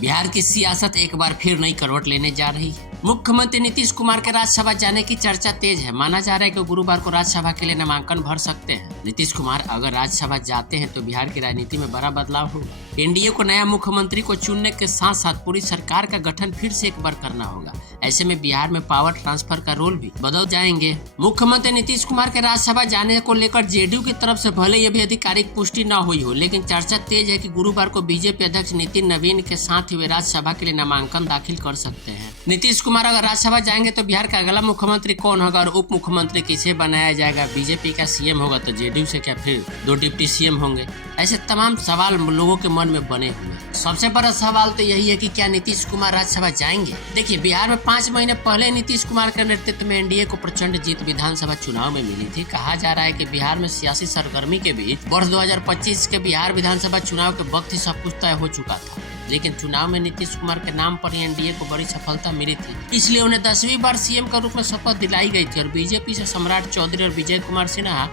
बिहार की सियासत एक बार फिर नई करवट लेने जा रही है। मुख्यमंत्री नीतीश कुमार के राज्यसभा जाने की चर्चा तेज है। माना जा रहा है कि गुरुवार को राज्यसभा के लिए नामांकन भर सकते हैं। नीतीश कुमार अगर राज्यसभा जाते हैं तो बिहार की राजनीति में बड़ा बदलाव होगा। एनडीए को नया मुख्यमंत्री को चुनने के साथ साथ पूरी सरकार का गठन फिर से एक बार करना होगा। ऐसे में बिहार में पावर ट्रांसफर का रोल भी बदल जाएंगे। मुख्यमंत्री नीतीश कुमार के राज्यसभा जाने को लेकर जेडीयू की तरफ से भले ही अभी आधिकारिक पुष्टि न हुई हो, लेकिन चर्चा तेज है कि गुरुवार को बीजेपी अध्यक्ष नितिन नवीन के साथ वे राज्यसभा के लिए नामांकन दाखिल कर सकते हैं। नीतीश कुमार अगर राज्यसभा जाएंगे तो बिहार का अगला मुख्यमंत्री कौन होगा और उप मुख्यमंत्री किसे बनाया जाएगा? बीजेपी का सीएम होगा तो जेडीयू से क्या फिर 2 डिप्टी सीएम होंगे? ऐसे तमाम सवाल लोगों के मन में बने हुए। सबसे बड़ा सवाल तो यही है कि क्या नीतीश कुमार राज्यसभा जाएंगे? देखिए, बिहार में 5 महीने पहले नीतीश कुमार के नेतृत्व में एनडीए को प्रचंड जीत विधानसभा चुनाव में मिली थी। कहा जा रहा है कि बिहार में सियासी सरगर्मी के बीच वर्ष 2025 के बिहार विधानसभा चुनाव के वक्त ही सब कुछ तय हो चुका था, लेकिन चुनाव में नीतीश कुमार के नाम पर ही एनडीए को बड़ी सफलता मिली थी, इसलिए उन्हें 10वीं बार सीएम के रूप में शपथ दिलाई गई थी और बीजेपी से सम्राट चौधरी और विजय कुमार सिन्हा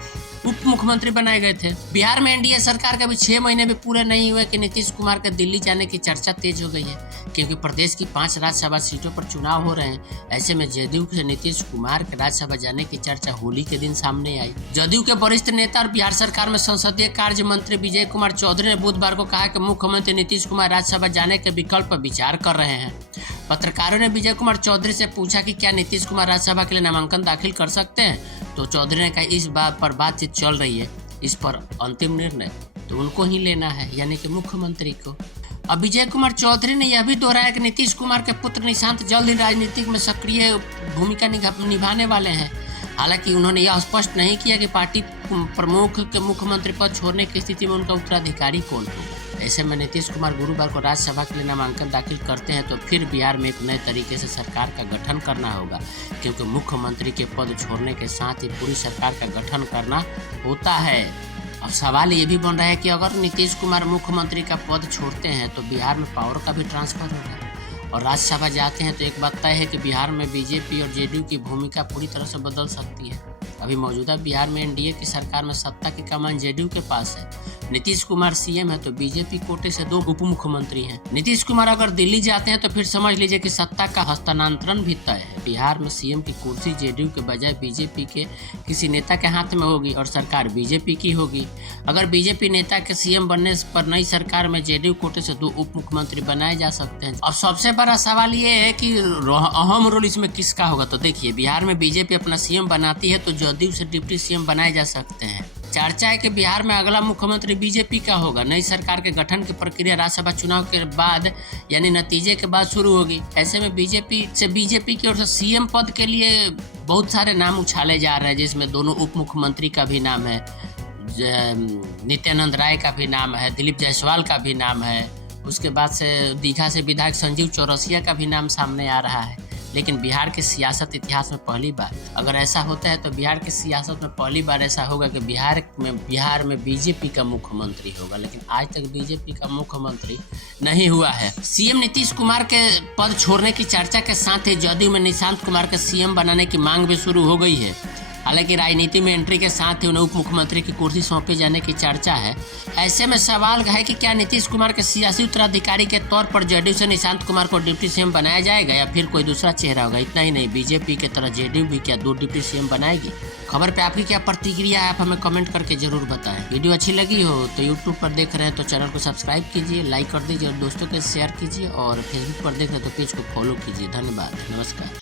उप मुख्यमंत्री बनाए गए थे। बिहार में एनडीए सरकार के भी 6 महीने भी पूरे नहीं हुए कि नीतीश कुमार के दिल्ली जाने की चर्चा तेज हो गई है, क्योंकि प्रदेश की 5 राज्यसभा सीटों पर चुनाव हो रहे हैं। ऐसे में जदयू से नीतीश कुमार के राज्यसभा जाने की चर्चा होली के दिन सामने आई। जदयू के वरिष्ठ नेता और बिहार सरकार में संसदीय कार्य मंत्री विजय कुमार चौधरी ने बुधवार को कहा कि मुख्यमंत्री नीतीश कुमार राज्यसभा जाने के विकल्प पर विचार कर रहे हैं। पत्रकारों ने विजय कुमार चौधरी से पूछा कि क्या नीतीश कुमार राज्यसभा के लिए नामांकन दाखिल कर सकते हैं, तो चौधरी ने कहा इस बात पर बातचीत चल रही है, इस पर अंतिम निर्णय तो उनको ही लेना है, यानी कि मुख्यमंत्री को। अब विजय कुमार चौधरी ने यह भी दोहराया कि नीतीश कुमार के पुत्र निशांत जल्द ही राजनीतिक में सक्रिय भूमिका निभाने वाले हैं। हालांकि उन्होंने यह स्पष्ट नहीं किया कि पार्टी प्रमुख के मुख्यमंत्री पद छोड़ने की स्थिति में उनका उत्तराधिकारी कौन होगा। ऐसे में नीतीश कुमार गुरुवार को राज्यसभा के लिए नामांकन दाखिल करते हैं तो फिर बिहार में एक नए तरीके से सरकार का गठन करना होगा, क्योंकि मुख्यमंत्री के पद छोड़ने के साथ ही पूरी सरकार का गठन करना होता है। अब सवाल ये भी बन रहा है कि अगर नीतीश कुमार मुख्यमंत्री का पद छोड़ते हैं तो बिहार में पावर का भी ट्रांसफर होगा और राज्यसभा जाते हैं तो एक बात तय है कि बिहार में बीजेपी और जेडीयू की भूमिका पूरी तरह से बदल सकती है। अभी मौजूदा बिहार में एनडीए की सरकार में सत्ता की कमान जेडीयू के पास है। नीतीश कुमार सीएम है तो बीजेपी कोटे से 2 उप मुख्यमंत्री हैं। नीतीश कुमार अगर दिल्ली जाते हैं तो फिर समझ लीजिए कि सत्ता का हस्तांतरण भी तय है। बिहार में सीएम की कुर्सी जेडीयू के बजाय बीजेपी के किसी नेता के हाथ में होगी और सरकार बीजेपी की होगी। अगर बीजेपी नेता के सीएम बनने पर नई सरकार में जेडीयू कोटे से 2 उप मुख्यमंत्री बनाए जा सकते हैं। अब सबसे बड़ा सवाल ये है कि अहम रोल इसमें किसका होगा? तो देखिए, बिहार में बीजेपी अपना सीएम बनाती है तो जदयू से डिप्टी सीएम बनाए जा सकते हैं। चर्चा है कि बिहार में अगला मुख्यमंत्री बीजेपी का होगा। नई सरकार के गठन की प्रक्रिया राज्यसभा चुनाव के बाद यानी नतीजे के बाद शुरू होगी। ऐसे में बीजेपी की ओर से सीएम पद के लिए बहुत सारे नाम उछाले जा रहे हैं, जिसमें दोनों उप मुख्यमंत्री का भी नाम है, नित्यानंद राय का भी नाम है, दिलीप जायसवाल का भी नाम है। उसके बाद से दीघा से विधायक संजीव चौरसिया का भी नाम सामने आ रहा है। लेकिन बिहार के सियासत इतिहास में पहली बार अगर ऐसा होता है तो बिहार की सियासत में पहली बार ऐसा होगा कि बिहार में बीजेपी का मुख्यमंत्री होगा, लेकिन आज तक बीजेपी का मुख्यमंत्री नहीं हुआ है। सीएम नीतीश कुमार के पद छोड़ने की चर्चा के साथ ही जदयू में निशांत कुमार के सीएम बनाने की मांग भी शुरू हो गई है। हालांकि राजनीति में एंट्री के साथ ही उन्हें उप मुख्यमंत्री की कुर्सी सौंपे जाने की चर्चा है। ऐसे में सवाल है कि क्या नीतीश कुमार के सियासी उत्तराधिकारी के तौर पर जेडीयू से निशांत कुमार को डिप्टी सीएम बनाया जाएगा या फिर कोई दूसरा चेहरा होगा? इतना ही नहीं, बीजेपी की तरह जेडीयू भी क्या 2 डिप्टी सीएम बनाएगी? खबर पे आपकी क्या प्रतिक्रिया है, आप हमें कमेंट करके जरूर बताएं। वीडियो अच्छी लगी हो तो यूट्यूब पर देख रहे हैं तो चैनल को सब्सक्राइब कीजिए, लाइक कर दीजिए और दोस्तों के शेयर कीजिए, और फेसबुक पर देख रहे हैं तो पेज को फॉलो कीजिए। धन्यवाद, नमस्कार।